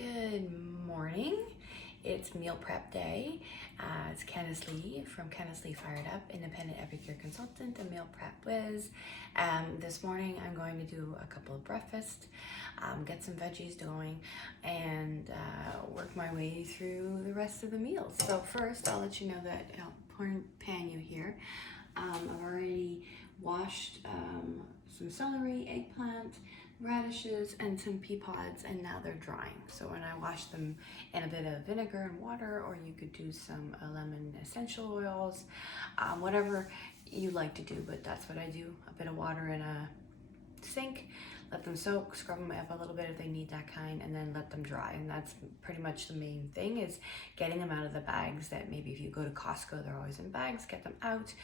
Good morning. It's meal prep day. It's Candice Lee from Candice Lee Fired Up, independent epicure consultant and meal prep whiz. This morning I'm going to do a couple of breakfast, get some veggies going, and work my way through the rest of the meals. So first I'll let you know that I'll pan you here. I've already washed some celery, eggplant, radishes, and some pea pods, and now they're drying. So when I wash them in a bit of vinegar and water, or you could do some lemon essential oils, whatever you like to do, but that's what I do. A bit of water in a sink, let them soak, scrub them up a little bit if they need that kind, and then let them dry. And that's pretty much the main thing, is getting them out of the bags that maybe if you go to Costco, they're always in bags. Get them out,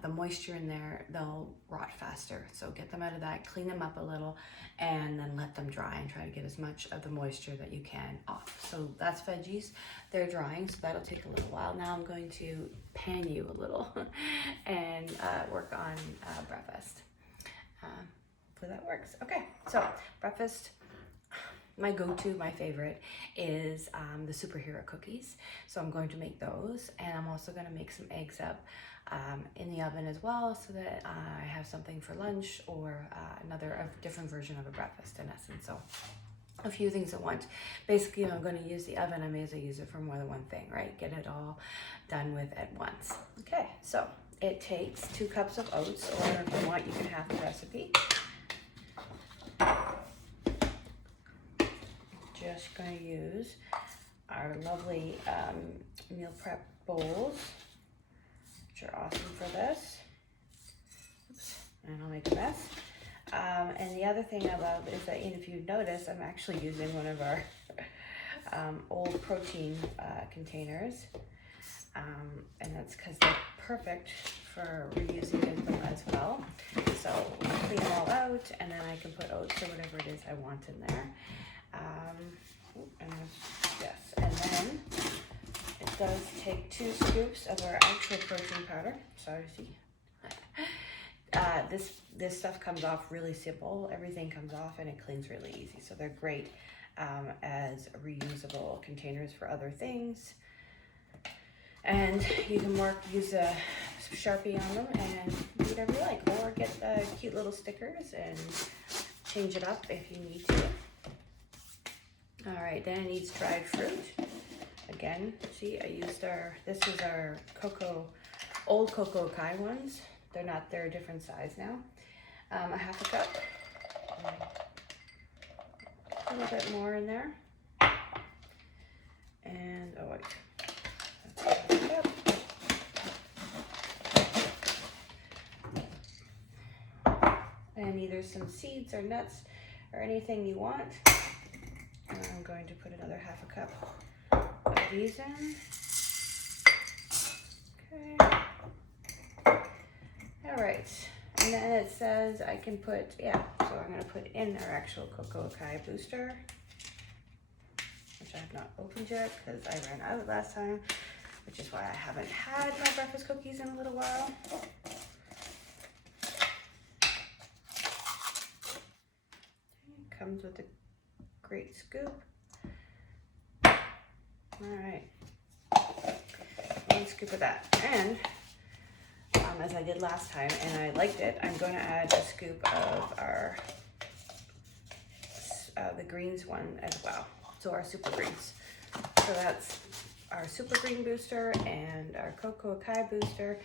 the moisture in there, they'll rot faster. So get them out of that, clean them up a little, and then let them dry and try to get as much of the moisture that you can off. So that's veggies. They're drying, so that'll take a little while. Now I'm going to pan you a little and work on breakfast. Hopefully that works. Okay, so breakfast, my go-to, my favorite is the superhero cookies. So I'm going to make those, and I'm also going to make some eggs up in the oven as well, so that I have something for lunch, or a different version of a breakfast in essence. So a few things at once. Basically, if I'm going to use the oven, I may as well use it for more than one thing, right? Get it all done with at once. Okay, so it takes 2 cups of oats, or if you want, you can have the recipe. Just going to use our lovely meal prep bowls, which are awesome for this. Oops, and I'll make a mess. And the other thing I love is that, if you've noticed, I'm actually using one of our old protein containers, and that's because they're perfect for reusing them as well. So clean them all out, and then I can put oats or whatever it is I want in there. And then it does take 2 scoops of our actual protein powder. Sorry, see. This stuff comes off really simple. Everything comes off and it cleans really easy. So they're great as reusable containers for other things. And you can use a Sharpie on them and do whatever you like, or get cute little stickers and change it up if you need to. All right, then it needs dried fruit. Again, see, this is our old cocoa kai ones. They're a different size now. A half a cup. A little bit more in there. And, oh wait. That's a half a cup. And either some seeds or nuts or anything you want. And I'm going to put another half a cup of these in. Okay. All right. And then it says I can put, so I'm going to put in our actual cocoa kai booster, which I have not opened yet because I ran out last time, which is why I haven't had my breakfast cookies in a little while. It comes with a great scoop. All right, 1 scoop of that. And as I did last time, and I liked it, I'm going to add a scoop of our the greens one as well. So our super greens. So that's our super green booster and our cocoa kai booster,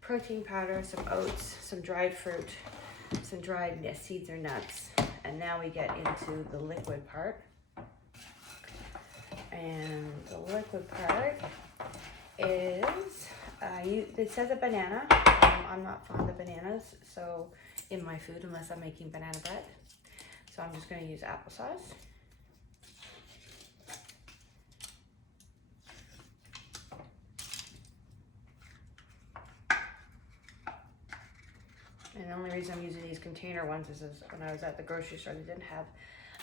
protein powder, some oats, some dried fruit, some dried seeds or nuts. And now we get into the liquid part. And the liquid part is, it says a banana. I'm not fond of bananas, so in my food, unless I'm making banana bread. So I'm just going to use applesauce. And the only reason I'm using these container ones is when I was at the grocery store, they didn't have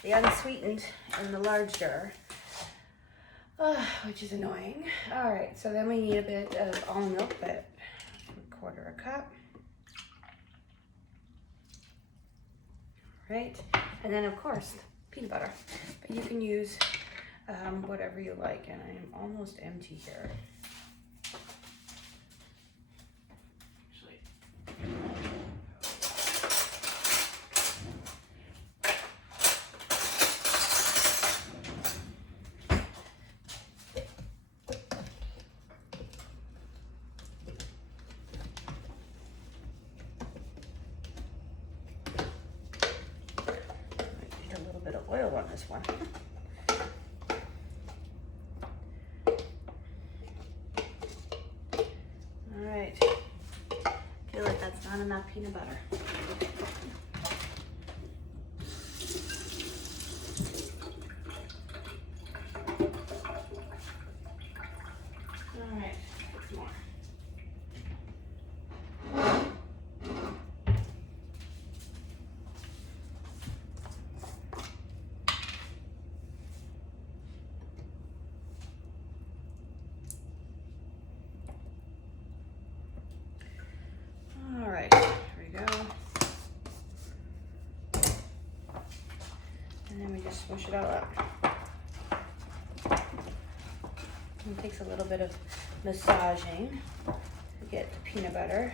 the unsweetened in the large jar, which is annoying. All right, so then we need a bit of almond milk, but 1/4 cup. All right, and then of course peanut butter, but you can use whatever you like, and I am almost empty here. Need a little bit of oil on this one. I feel like that's not enough peanut butter. All right, more. All right, here we go. And then we just smush it all up. It takes a little bit of massaging to get the peanut butter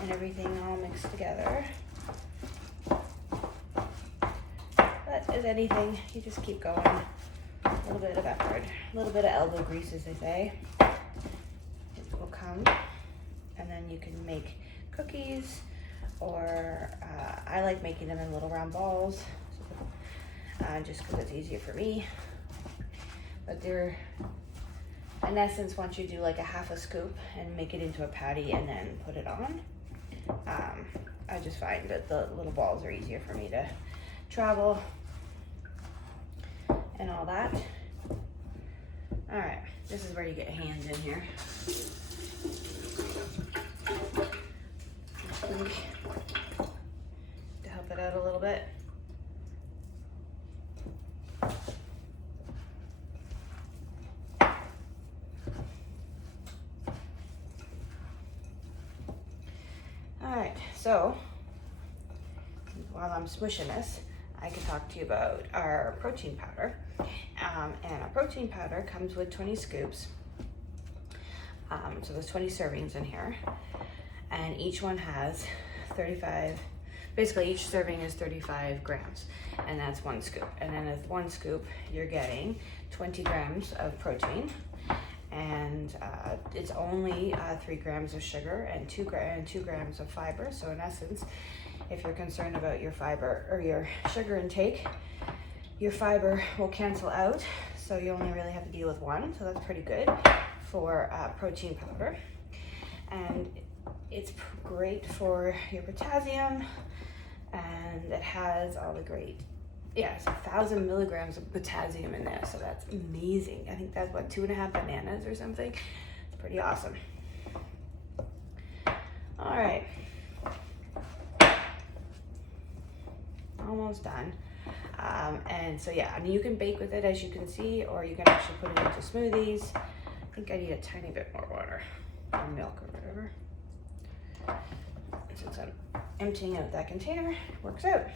and everything all mixed together. But as anything, you just keep going. A little bit of effort, a little bit of elbow grease, as they say. It will come, and then you can make cookies, or I like making them in little round balls, just because it's easier for me. But they're, in essence, once you do like a half a scoop and make it into a patty and then put it on, I just find that the little balls are easier for me to travel and all that. All right, this is where you get hands in here. To help it out a little bit. Alright, so while I'm smushing this, I can talk to you about our protein powder. And our protein powder comes with 20 scoops. So there's 20 servings in here. And each one has 35, basically each serving is 35 grams. And that's one scoop. And then with one scoop, you're getting 20 grams of protein. And it's only 3 grams of sugar and 2 grams of fiber. So in essence, if you're concerned about your fiber or your sugar intake, your fiber will cancel out. So you only really have to deal with one. So that's pretty good for protein powder. And it's great for your potassium, and it has all the great, it's 1,000 milligrams of potassium in there, so that's amazing. I think that's what, 2.5 bananas or something. It's pretty awesome. All right, almost done. And so yeah, I mean, you can bake with it, as you can see, or you can actually put it into smoothies. I think I need a tiny bit more water or milk or whatever. Since I'm emptying out that container, it works out.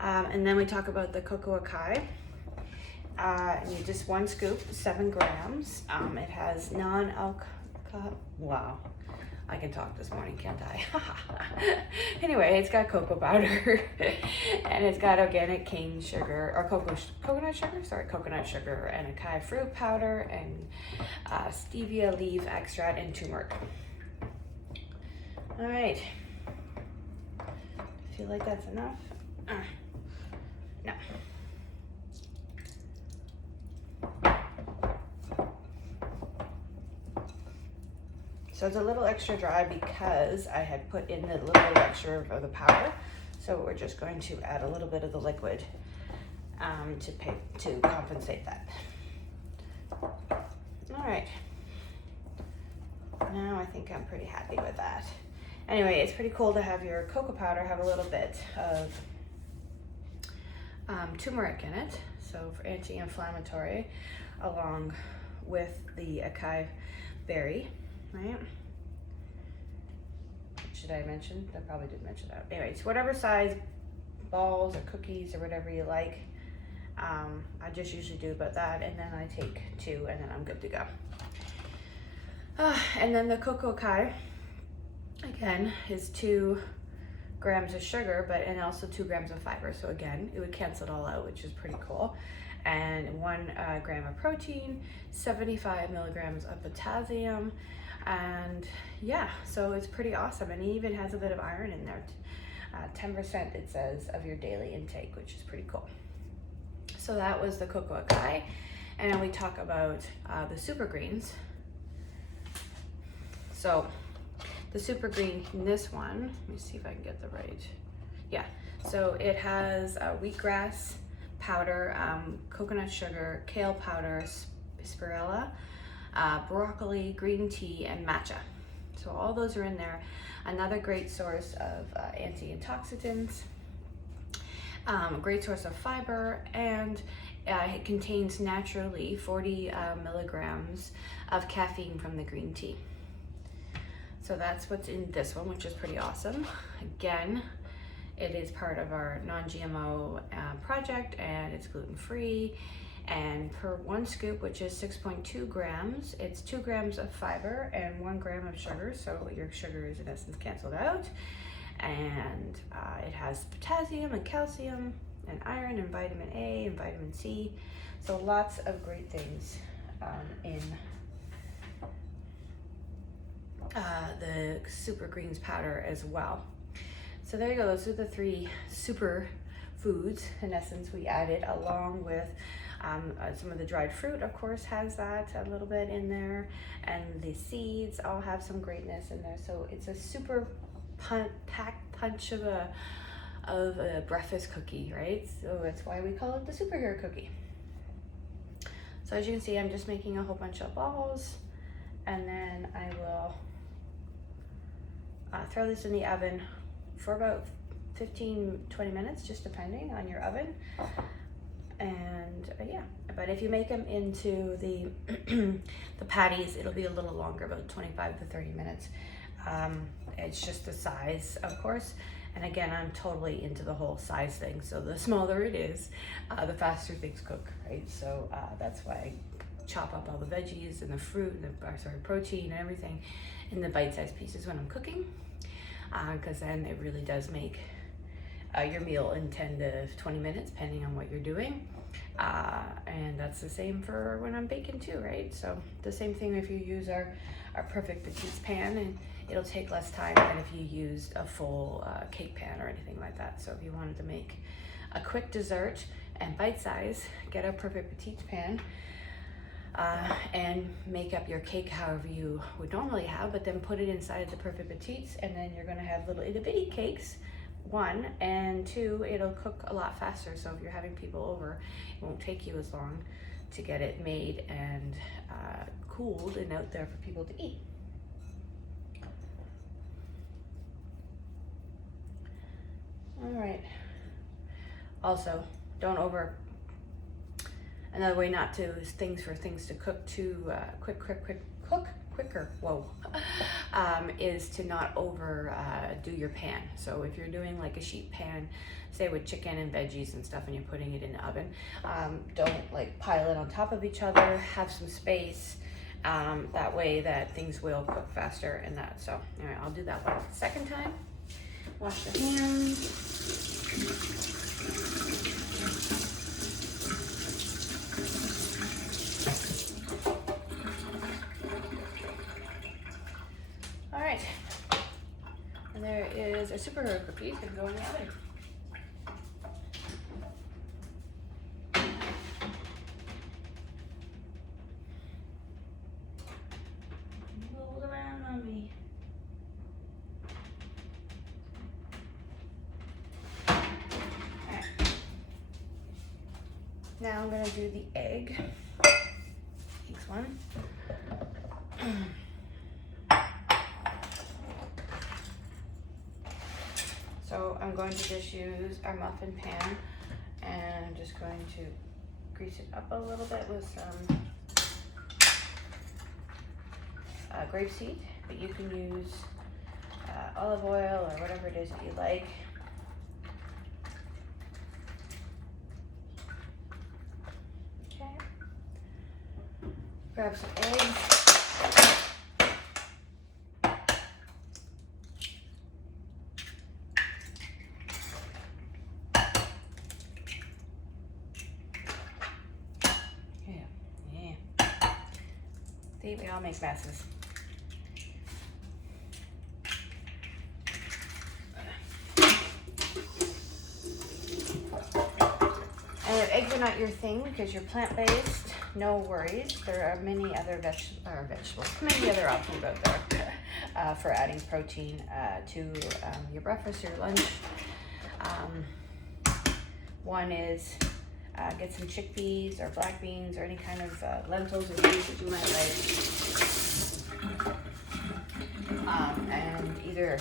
And then we talk about the cocoa acai. And you just 1 scoop, 7 grams. It has non-alcohol. Wow, I can talk this morning, can't I? Anyway, it's got cocoa powder, and it's got organic cane sugar, or coconut sugar, and acai fruit powder, and stevia leaf extract, and turmeric. All right. Feel like that's enough? No. So it's a little extra dry because I had put in a little bit extra of the powder. So we're just going to add a little bit of the liquid to compensate that. All right. Now I think I'm pretty happy with that. Anyway, it's pretty cool to have your cocoa powder have a little bit of turmeric in it, so for anti-inflammatory, along with the acai berry, right? Should I mention? I probably did mention that. Anyways, whatever size balls or cookies or whatever you like. I just usually do about that, and then I take 2 and then I'm good to go. And then the cocoa kai, again, is 2 grams of sugar, and also 2 grams of fiber. So again, it would cancel it all out, which is pretty cool. And 1 gram of protein, 75 milligrams of potassium, and yeah, so it's pretty awesome. And it even has a bit of iron in there. 10% it says of your daily intake, which is pretty cool. So that was the cocoa kai. And then we talk about the super greens. So the super green in this one, let me see if I can get the right, yeah. So it has wheatgrass powder, coconut sugar, kale powder, spirulina, broccoli, green tea, and matcha. So all those are in there. Another great source of anti-antioxidants, a great source of fiber, and it contains naturally 40 milligrams of caffeine from the green tea. So that's what's in this one, which is pretty awesome. Again, it is part of our non-GMO project, and it's gluten-free. And per 1 scoop, which is 6.2 grams, it's 2 grams of fiber and 1 gram of sugar. So your sugar is in essence canceled out. And it has potassium and calcium and iron and vitamin A and vitamin C. So lots of great things in the super greens powder as well. So there you go. Those are the 3 super foods in essence we added, along with some of the dried fruit, of course, has that a little bit in there, and the seeds all have some greatness in there. So it's a super packed punch of a breakfast cookie, right? So that's why we call it the superhero cookie. So as you can see, I'm just making a whole bunch of balls, and then I will throw this in the oven for about 15-20 minutes, just depending on your oven. And yeah, but if you make them into the the patties, it'll be a little longer, about 25 to 30 minutes. It's just the size, of course. And again, I'm totally into the whole size thing. So the smaller it is, the faster things cook, right? So that's why I chop up all the veggies and the fruit and the protein and everything in the bite-sized pieces when I'm cooking, because then it really does make your meal in 10 to 20 minutes, depending on what you're doing. And that's the same for when I'm baking too, right? So the same thing if you use our perfect petite pan, and it'll take less time than if you used a full cake pan or anything like that. So if you wanted to make a quick dessert and bite size, get a perfect petite pan and make up your cake however you would normally have, but then put it inside the perfect petites, and then you're gonna have little itty bitty cakes. 1, and 2, it'll cook a lot faster. So if you're having people over, it won't take you as long to get it made and cooled and out there for people to eat. All right. Also, don't another way not to is things to cook too quicker, is to not do your pan. So if you're doing like a sheet pan, say with chicken and veggies and stuff, and you're putting it in the oven, don't like pile it on top of each other. Have some space. That way that things will cook faster and that. So anyway, I'll do that one. Second time, wash the hands. All right, and there is a superhero cookie gonna go in the oven. Roll around on me. All right. Now I'm gonna do the egg. Takes one. So I'm going to just use our muffin pan, and I'm just going to grease it up a little bit with some grapeseed, but you can use olive oil or whatever it is that you like. Okay. Grab some eggs. See, we all make messes. And if eggs are not your thing because you're plant-based, no worries. There are many other vegetables, many other options out there for adding protein to your breakfast or your lunch. One is get some chickpeas or black beans or any kind of lentils or beans that you might like. And either,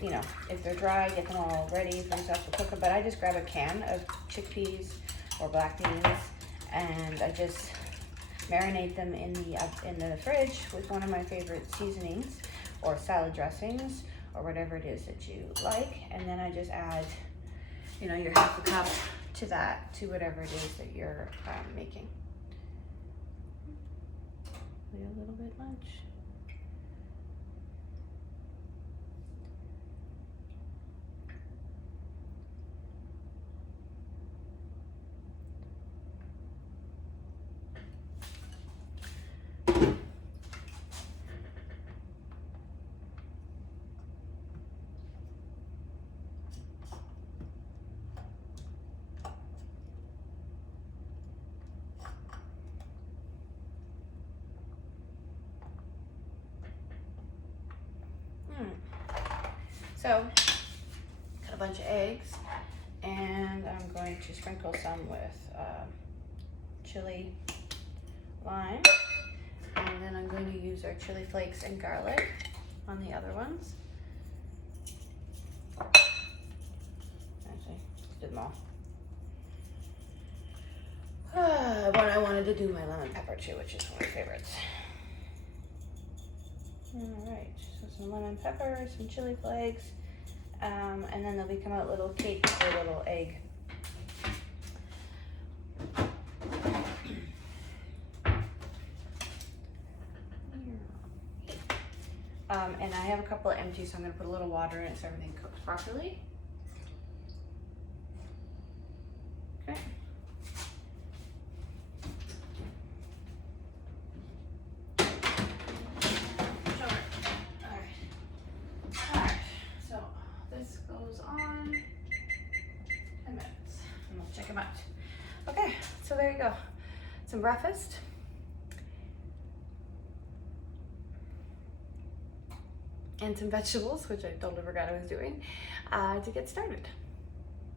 you know, if they're dry, get them all ready for yourself to cook them. But I just grab a can of chickpeas or black beans and I just marinate them in the fridge with one of my favorite seasonings or salad dressings or whatever it is that you like. And then I just add, you know, your half a cup to that, to whatever it is that you're making. Maybe a little bit much. So, got a bunch of eggs, and I'm going to sprinkle some with chili lime, and then I'm going to use our chili flakes and garlic on the other ones. Actually, let's do them all. But I wanted to do my lemon pepper too, which is one of my favorites. Alright, so some lemon pepper, some chili flakes, and then they'll become out little cakes or little egg. And I have a couple of empty, so I'm going to put a little water in it so everything cooks properly. Okay. Okay, so there you go. Some breakfast. And some vegetables, which I totally forgot I was doing, to get started.